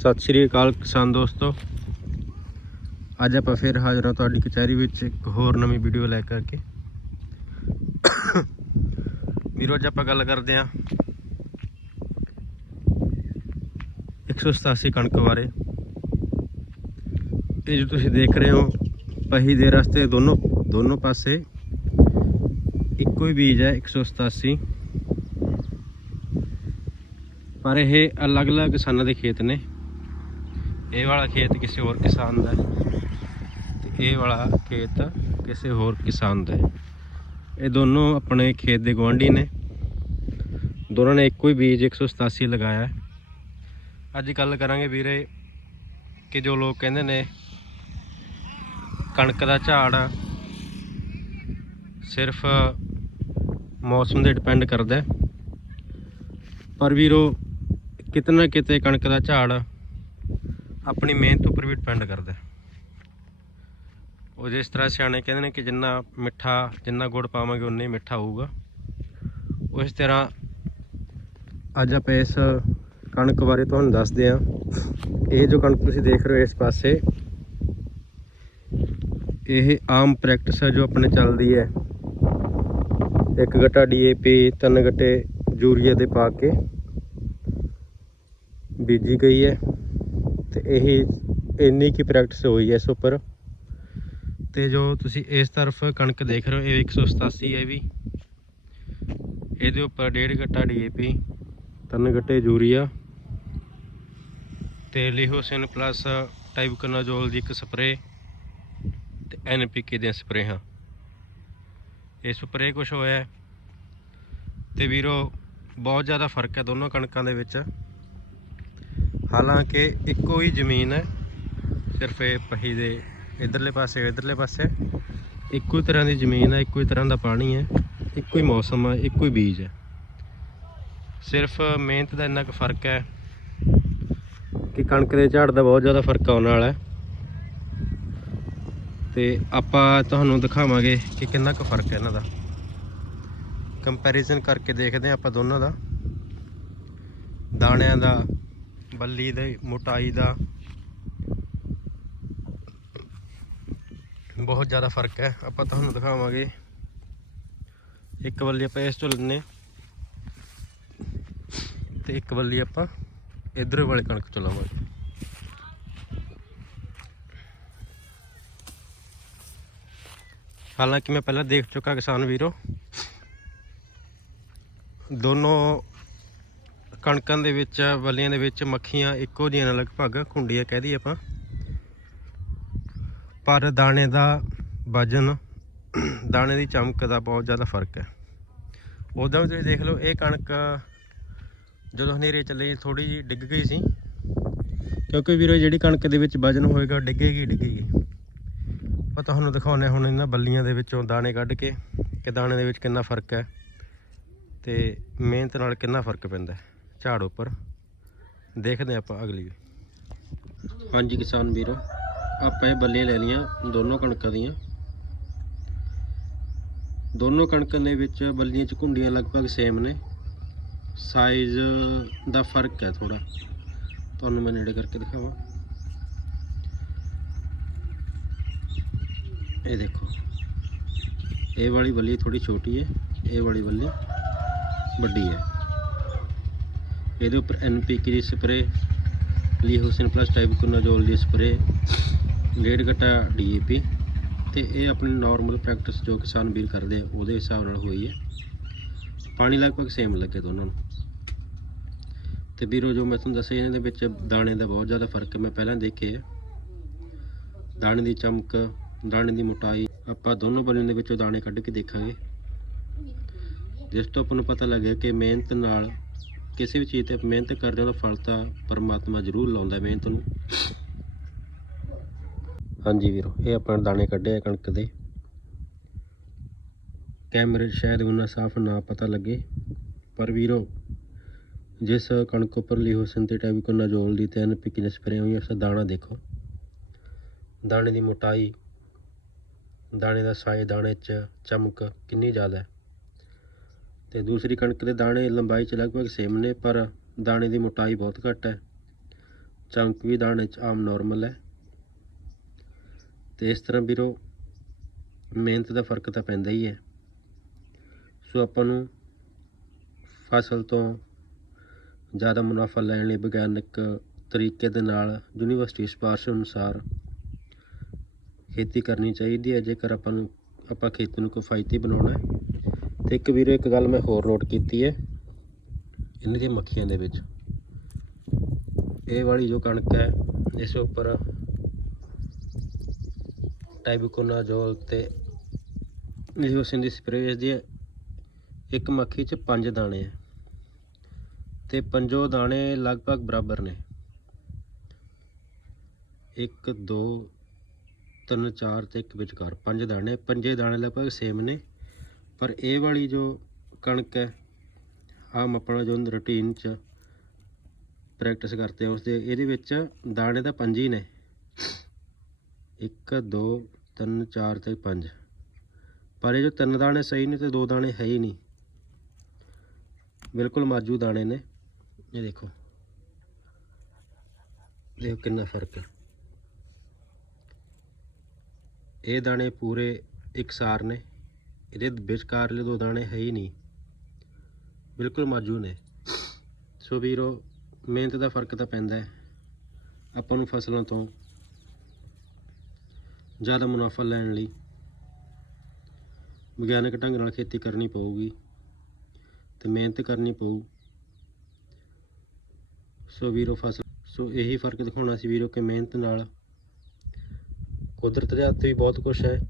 ਸਤਿ ਸ਼੍ਰੀ ਅਕਾਲ ਕਿਸਾਨ ਦੋਸਤੋ। ਅੱਜ ਆਪਾਂ ਫਿਰ ਹਾਜ਼ਰ ਹਾਂ ਤੁਹਾਡੀ ਕਚਹਿਰੀ ਵਿੱਚ ਇੱਕ ਹੋਰ ਨਵੀਂ ਵੀਡੀਓ ਲੈ ਕਰਕੇ। ਵੀਰੋ, ਅੱਜ ਆਪਾਂ ਗੱਲ ਕਰਦੇ ਹਾਂ 187 ਕਣਕ ਬਾਰੇ। ਇਹ ਜੋ ਤੁਸੀਂ ਦੇਖ ਰਹੇ ਹੋ, ਪਹੀ ਦੇ ਰਸਤੇ ਦੋਨੋਂ ਦੋਨੋਂ ਪਾਸੇ ਇੱਕੋ ਹੀ ਬੀਜ ਹੈ 187 ਪਰ ਇਹ ਅਲੱਗ-ਅਲੱਗ ਕਿਸਾਨਾਂ ਦੇ ਖੇਤ ਨੇ। ਇਹ ਵਾਲਾ ਖੇਤ ਕਿਸੇ ਹੋਰ ਕਿਸਾਨ ਦਾ ਹੈ ਤੇ ਇਹ ਵਾਲਾ ਖੇਤ ਕਿਸੇ ਹੋਰ ਕਿਸਾਨ ਦਾ ਇਹ ਦੋਨੋਂ ਆਪਣੇ ਖੇਤ ਦੇ ਗੁਆਂਢੀ ਨੇ। ਦੋਨਾਂ ਨੇ ਇੱਕੋ ਹੀ ਬੀਜ 187 ਲਗਾਇਆ ਹੈ। ਅੱਜ ਗੱਲ ਕਰਾਂਗੇ ਵੀਰੇ ਕਿ ਜੋ ਲੋਕ ਕਹਿੰਦੇ ਨੇ, ਕਣਕ ਦਾ ਝਾੜ ਸਿਰਫ ਮੌਸਮ ਤੇ ਡਿਪੈਂਡ ਕਰਦਾ ਪਰ ਵੀਰੋ ਕਿਤੇ ਨਾ ਕਿਤੇ ਕਣਕ ਦਾ ਝਾੜ ਆਪਣੀ ਮਿਹਨਤ ਉੱਪਰ ਵੀ ਡਿਪੈਂਡ ਕਰਦਾ ਉਹ ਜਿਸ ਤਰ੍ਹਾਂ ਸਿਆਣੇ ਕਹਿੰਦੇ ਨੇ ਕਿ ਜਿੰਨਾ ਮਿੱਠਾ, ਜਿੰਨਾ ਗੁੜ ਪਾਵਾਂਗੇ, ਉਨਾ ਹੀ ਮਿੱਠਾ ਹੋਊਗਾ। ਉਸ ਤਰ੍ਹਾਂ ਅੱਜ ਆਪਾਂ ਇਸ ਕਣਕ ਬਾਰੇ ਤੁਹਾਨੂੰ ਦੱਸਦੇ ਹਾਂ। ਇਹ ਜੋ ਕਣਕ ਤੁਸੀਂ ਦੇਖ ਰਹੇ ਹੋ ਇਸ ਪਾਸੇ, ਇਹ ਆਮ ਪ੍ਰੈਕਟਿਸ ਹੈ ਜੋ ਆਪਣੇ ਚੱਲਦੀ ਹੈ। ਇੱਕ ਗੱਟਾ ਡੀਏਪੀ ਤਿੰਨ ਗੱਟੇ ਯੂਰੀਆ ਦੇ ਪਾ ਕੇ ਬੀਜੀ ਗਈ ਹੈ। ਤੇ ਇਹੀ ਇੰਨੀ ਕੀ ਪ੍ਰੈਕਟਿਸ ਹੋਈ ਹੈ ਇਸ ਉੱਪਰ। ਤੇ ਜੋ ਤੁਸੀਂ ਇਸ ਤਰਫ ਕਣਕ ਦੇਖ ਰਹੇ ਹੋ, ਇਹ 187 ਹੈ ਵੀ। ਇਹਦੇ ਉੱਪਰ ਡੇਢ ਗੱਟਾ ਡੀਏਪੀ ਤਿੰਨ ਗੱਟੇ ਯੂਰੀਆ ਤੇ ਲਿਹੋਸਿਨ ਪਲੱਸ ਟਾਈਬਕਨਾਜੋਲ ਦੀ ਇੱਕ ਸਪਰੇ ਤੇ ਐਨਪੀਕੇ ਦੀਆਂ ਸਪਰੇਹਾਂ। ਇਹ ਉੱਪਰ ਇਹ ਕੁਝ ਹੋਇਆ ਹੈ। ਤੇ ਵੀਰੋ, ਬਹੁਤ ਜ਼ਿਆਦਾ ਫ਼ਰਕ ਹੈ ਦੋਨੋਂ ਕਣਕਾਂ ਦੇ ਵਿੱਚ। ਹਾਲਾਂਕਿ ਇੱਕੋ ਹੀ ਜ਼ਮੀਨ ਹੈ, ਸਿਰਫ ਇਹ ਪਹੀ ਦੇ ਇਧਰਲੇ ਪਾਸੇ ਇਧਰਲੇ ਪਾਸੇ। ਇੱਕੋ ਹੀ ਤਰ੍ਹਾਂ ਦੀ ਜ਼ਮੀਨ ਹੈ, ਇੱਕੋ ਹੀ ਤਰ੍ਹਾਂ ਦਾ ਪਾਣੀ ਹੈ, ਇੱਕੋ ਹੀ ਮੌਸਮ ਹੈ, ਇੱਕੋ ਹੀ ਬੀਜ ਹੈ। ਸਿਰਫ ਮਿਹਨਤ ਦਾ ਇੰਨਾ ਕੁ ਫ਼ਰਕ ਹੈ ਕਿ ਕਣਕ ਦੇ ਝਾੜ ਦਾ ਬਹੁਤ ਜ਼ਿਆਦਾ ਫ਼ਰਕ ਆਉਣ ਵਾਲਾ ਹੈ। ਤੇ ਆਪਾਂ ਤੁਹਾਨੂੰ ਦਿਖਾਵਾਂਗੇ ਕਿ ਕਿੰਨਾ ਕੁ ਫ਼ਰਕ ਹੈ ਇਹਨਾਂ ਦਾ। ਕੰਪੈਰੀਜ਼ਨ ਕਰਕੇ ਦੇਖਦੇ ਹਾਂ ਆਪਾਂ ਦੋਨਾਂ ਦਾ। ਦਾਣਿਆਂ ਦਾ ਬੱਲੀ ਦੀ, ਮੋਟਾਈ ਦਾ। ਬਹੁਤ ਜ਼ਿਆਦਾ ਫ਼ਰਕ ਹੈ। ਆਪਾਂ ਤੁਹਾਨੂੰ ਦਿਖਾਵਾਂਗੇ। ਇੱਕ ਬੱਲੀ ਆਪਾਂ ਇਸ ਤੋਂ ਲੈਨੇ ਤੇ ਇੱਕ ਬੱਲੀ ਆਪਾਂ ਇਧਰ ਵਾਲੇ ਕਣਕ ਤੋਂ ਲਵਾਂਗੇ। ਹਾਲਾਂਕਿ ਮੈਂ ਪਹਿਲਾਂ ਦੇਖ ਚੁੱਕਾ ਕਿਸਾਨ ਵੀਰੋ। ਦੋਨੋਂ ਕਣਕਾਂ ਦੇ ਵਿੱਚ ਬੱਲੀਆਂ ਦੇ ਵਿੱਚ ਮੱਖੀਆਂ ਇੱਕੋ ਜਿਹੀਆਂ ਨੇ ਲਗਭਗ, ਖੁੰਡੀਆਂ ਕਹਿ ਦਈਏ ਆਪਾਂ। ਪਰ ਦਾਣੇ ਦਾ ਵਜਨ, ਦਾਣੇ ਦੀ ਚਮਕ ਦਾ ਬਹੁਤ ਜ਼ਿਆਦਾ ਫ਼ਰਕ ਹੈ। ਉਦੋਂ ਵੀ ਤੁਸੀਂ ਦੇਖ ਲਓ, ਇਹ ਕਣਕ ਜਦੋਂ ਹਨੇਰੇ ਚੱਲੇ ਥੋੜੀ ਜਿਹੀ ਡਿੱਗ ਗਈ ਸੀ। ਕਿਉਂਕਿ ਵੀਰੋ, ਜਿਹੜੀ ਕਣਕ ਦੇ ਵਿੱਚ ਵਜਨ ਹੋਏਗਾ, ਡਿੱਗੇਗੀ ਡਿੱਗੇਗੀ। ਆਪਾਂ ਤੁਹਾਨੂੰ ਦਿਖਾਉਂਦੇ ਹਾਂ ਹੁਣ ਇਹਨਾਂ ਬੱਲੀਆਂ ਦੇ ਵਿੱਚੋਂ ਦਾਣੇ ਕੱਢ ਕੇ, ਕਿ ਦਾਣੇ ਦੇ ਵਿੱਚ ਕਿੰਨਾ ਫ਼ਰਕ ਹੈ ਤੇ ਮਿਹਨਤ ਨਾਲ ਕਿੰਨਾ ਫ਼ਰਕ ਪੈਂਦਾ ਹੈ। ਝਾੜ ਉੱਪਰ। ਦੇਖਦੇ ਹਾਂ ਆਪਾਂ ਅਗਲੀ। ਹਾਂਜੀ ਕਿਸਾਨ ਵੀਰੋ, ਆਪਾਂ ਇਹ ਬੱਲੀਆਂ ਲੈ ਲਈਆਂ ਦੋਨੋਂ ਕਣਕਾਂ ਦੀਆਂ। ਦੋਨੋਂ ਕਣਕਾਂ ਦੇ ਵਿੱਚ ਬੱਲੀਆਂ ਚ ਘੁੰਡੀਆਂ ਲਗਭਗ ਸੇਮ ਨੇ। ਸਾਈਜ਼ ਦਾ ਫ਼ਰਕ ਹੈ ਥੋੜਾ ਤੁਹਾਨੂੰ ਮੈਂ ਨੇੜੇ ਕਰਕੇ ਦਿਖਾਵਾਂ। ਇਹ ਦੇਖੋ, ਇਹ ਵਾਲੀ ਬੱਲੀ ਥੋੜੀ ਛੋਟੀ ਹੈ, ਇਹ ਵਾਲੀ ਬੱਲੀ ਵੱਡੀ ਹੈ। ਇਹਦੇ ਉੱਪਰ ਐਨਪੀਕੇ ਦੀ ਸਪਰੇ ਲੀਹੋਸਿਨ ਪਲੱਸ ਟਾਈਬਕੋਨਾਜੋਲ ਦੀ ਸਪਰੇ ਡੇਢ ਘਟਾ ਡੀਏਪੀ ਤੇ ਇਹ ਆਪਣੀ ਨਾਰਮਲ ਪ੍ਰੈਕਟਿਸ ਜੋ ਕਿਸਾਨ ਵੀਰ ਕਰਦੇ ਆ, ਉਹਦੇ ਹਿਸਾਬ ਨਾਲ ਹੋਈ ਹੈ। ਪਾਣੀ ਲਗਭਗ ਸੇਮ ਲੱਗੇ ਦੋਨਾਂ ਨੂੰ। ਤੇ ਵੀਰੋ, ਜੋ ਮੈਂ ਤੁਹਾਨੂੰ ਦੱਸਿਆ ਇਹਨਾਂ ਦੇ ਵਿੱਚ ਦਾਣੇ ਦਾ ਬਹੁਤ ਜ਼ਿਆਦਾ ਫ਼ਰਕ ਮੈਂ ਪਹਿਲਾਂ ਦੇਖੇ ਆ ਦਾਣੇ ਦੀ ਚਮਕ, ਦਾਣੇ ਦੀ ਮੋਟਾਈ, ਆਪਾਂ ਦੋਨੋਂ ਬੱਲੀਆਂ ਦੇ ਵਿੱਚੋਂ ਦਾਣੇ ਕੱਢ ਕੇ ਦੇਖਾਂਗੇ। ਜਿਸ ਤੋਂ ਆਪਾਂ ਨੂੰ ਪਤਾ ਲੱਗਿਆ ਕਿ ਮਿਹਨਤ ਨਾਲ ਕਿਸੇ ਵੀ ਚੀਜ਼ ਤੇ ਮਿਹਨਤ ਕਰਦੇ ਹਾਂ ਤਾਂ ਫਲ ਤਾਂ ਪਰਮਾਤਮਾ ਜ਼ਰੂਰ ਲਾਉਂਦਾ ਮਿਹਨਤ ਨੂੰ। ਹਾਂਜੀ ਵੀਰੋ, ਇਹ ਆਪਾਂ ਦਾਣੇ ਕੱਢੇ ਆ ਕਣਕ ਦੇ। ਕੈਮਰੇ 'ਚ ਸ਼ਾਇਦ ਉਹਨਾਂ ਸਾਫ਼ ਨਾ ਪਤਾ ਲੱਗੇ। ਪਰ ਵੀਰੋ, ਜਿਸ ਕਣਕ ਉੱਪਰ ਲਿਹੋਸਨ ਤੇ ਟੈਬਿਕੋਨਾਜੋਲ ਦੀ ਤਿੰਨ ਪਿਕਿਨ ਸਪਰੇ ਹੋਈ ਉਸ ਦਾ ਦਾਣਾ ਦੇਖੋ। ਦਾਣੇ ਦੀ ਮੋਟਾਈ, ਦਾਣੇ ਦਾ ਸਾਈਜ਼ ਦਾਣੇ 'ਚ ਚਮਕ ਕਿੰਨੀ ਜ਼ਿਆਦਾ ਹੈ। ਤੇ ਦੂਸਰੀ ਕਣਕ ਦੇ ਦਾਣੇ ਲੰਬਾਈ 'ਚ ਲਗਭਗ ਸੇਮ ਨੇ, ਪਰ ਦਾਣੇ ਦੀ ਮੋਟਾਈ ਬਹੁਤ ਘੱਟ ਹੈ। ਚਮਕ ਵੀ ਦਾਣੇ 'ਚ ਆਮ ਨਾਰਮਲ ਹੈ। ਤੇ ਇਸ ਤਰ੍ਹਾਂ ਵੀਰੋ, ਮਿਹਨਤ ਦਾ ਫ਼ਰਕ ਤਾਂ ਪੈਂਦਾ ਹੀ ਹੈ। ਸੋ ਆਪਾਂ ਨੂੰ ਫਸਲ ਤੋਂ ਜ਼ਿਆਦਾ ਮੁਨਾਫਾ ਲੈਣ ਲਈ ਵਿਗਿਆਨਕ ਤਰੀਕੇ ਦੇ ਨਾਲ ਯੂਨੀਵਰਸਿਟੀ ਸਿਫਾਰਸ਼ ਅਨੁਸਾਰ ਖੇਤੀ ਕਰਨੀ ਚਾਹੀਦੀ ਹੈ। ਜੇਕਰ ਆਪਾਂ ਨੂੰ, ਆਪਾਂ ਖੇਤੀ ਨੂੰ ਕਿਫਾਇਤੀ ਬਣਾਉਣਾ ਹੈ ਤੇ ਇੱਕ ਵੀਰੋ, ਇੱਕ ਗੱਲ ਮੈਂ ਹੋਰ ਨੋਟ ਕੀਤੀ ਹੈ ਇਹਨਾਂ ਦੀਆਂ ਮੱਖੀਆਂ ਦੇ ਵਿੱਚ। ਇਹ ਵਾਲੀ ਜੋ ਕਣਕ ਹੈ, ਇਸ ਉੱਪਰ ਟਾਈਬੂਕੋਨਾਜ਼ੋਲ ਤੇ ਲਿਓਸਿਨ ਦੀ ਸਪਰੇਅ ਦੀ ਹੈ। ਇੱਕ ਮੱਖੀ 'ਚ ਪੰਜ ਦਾਣੇ ਹੈ ਤੇ ਪੰਜੋ ਦਾਣੇ ਲਗਭਗ ਬਰਾਬਰ ਨੇ। 1 2 3 4 ਤੇ ਇੱਕ ਵਿਚਕਾਰ ਪੰਜ ਦਾਣੇ। ਪੰਜੇ ਦਾਣੇ ਲਗਭਗ ਸੇਮ ਨੇ। ਪਰ ਇਹ ਵਾਲੀ ਜੋ ਕਣਕ ਹੈ ਆਮ ਆਪਣਾ ਜੋ ਰੂਟੀਨ 'ਚ ਪ੍ਰੈਕਟਿਸ ਕਰਦੇ ਆ ਉਸ ਦੇ ਇਹਦੇ ਵਿੱਚ ਦਾਣੇ ਤਾਂ ਪੰਜ ਹੀ ਨੇ। 1 2 3 4 ਤੇ 5 ਪਰ ਇਹ ਜੋ ਤਿੰਨ ਦਾਣੇ ਸਹੀ ਨੇ ਤੇ ਦੋ ਦਾਣੇ ਹੈ ਹੀ ਨਹੀਂ। ਬਿਲਕੁਲ ਮਾਜੂ ਦਾਣੇ ਨੇ। ਇਹ ਦੇਖੋ। ਦੇਖੋ ਕਿੰਨਾ ਫ਼ਰਕ ਹੈ। ਇਹ ਦਾਣੇ ਪੂਰੇ ਇਕਸਾਰ ਨੇ। ਇਹਦੇ ਵਿਚਕਾਰਲੇ ਦੋ ਦਾਣੇ ਹੈ ਹੀ ਨਹੀਂ। ਬਿਲਕੁਲ ਮਾਜੂ ਨੇ। ਸੋ ਵੀਰੋ, ਮਿਹਨਤ ਦਾ ਫ਼ਰਕ ਤਾਂ ਪੈਂਦਾ ਹੈ। ਆਪਾਂ ਨੂੰ ਫਸਲਾਂ ਤੋਂ ਜ਼ਿਆਦਾ ਮੁਨਾਫਾ ਲੈਣ ਲਈ ਵਿਗਿਆਨਕ ਢੰਗ ਨਾਲ ਖੇਤੀ ਕਰਨੀ ਪਊਗੀ ਤੇ ਮਿਹਨਤ ਕਰਨੀ ਪਊ। ਸੋ ਵੀਰੋ, ਫਸਲ ਸੋ ਇਹੀ ਫ਼ਰਕ ਦਿਖਾਉਣਾ ਸੀ ਵੀਰੋ ਕਿ ਮਿਹਨਤ ਨਾਲ ਕੁਦਰਤ ਦੇ ਹੱਥ ਵੀ ਬਹੁਤ ਕੁਝ ਹੈ।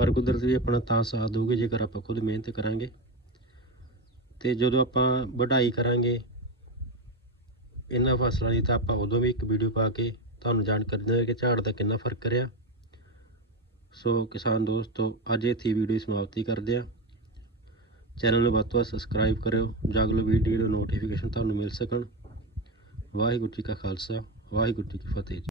ਪਰ ਕੁਦਰਤ ਵੀ ਆਪਣਾ ਤਾਂ ਸਾਥ ਦੇਊਗੀ ਜੇਕਰ ਆਪਾਂ ਖੁਦ ਮਿਹਨਤ ਕਰਾਂਗੇ। ਤੇ ਜਦੋਂ ਆਪਾਂ ਵਢਾਈ ਕਰਾਂਗੇ, ਇਹਨਾਂ ਫਸਲਾਂ ਦੀ ਤਾਂ ਆਪਾਂ ਉਦੋਂ ਵੀ ਇੱਕ ਵੀਡੀਓ ਪਾ ਕੇ ਤੁਹਾਨੂੰ ਜਾਣਕਾਰੀ ਦੇਵਾਂਗੇ ਕਿ ਝਾੜ ਦਾ ਕਿੰਨਾ ਫ਼ਰਕ ਰਿਹਾ। ਸੋ ਕਿਸਾਨ ਦੋਸਤੋ, ਅੱਜ ਇੱਥੇ ਵੀਡੀਓ ਸਮਾਪਤੀ ਕਰਦੇ ਆ ਚੈਨਲ ਨੂੰ ਵੱਧ ਤੋਂ ਵੱਧ ਸਬਸਕ੍ਰਾਈਬ ਕਰਿਓ, ਜਾਂ ਜਾਗਲੋ ਵੀਡੀਓ ਨੋਟੀਫਿਕੇਸ਼ਨ ਤੁਹਾਨੂੰ ਮਿਲ ਸਕਣ। ਵਾਹਿਗੁਰੂ ਜੀ ਕਾ ਖਾਲਸਾ, ਵਾਹਿਗੁਰੂ ਜੀ ਕੀ ਫਤਿਹ ਜੀ।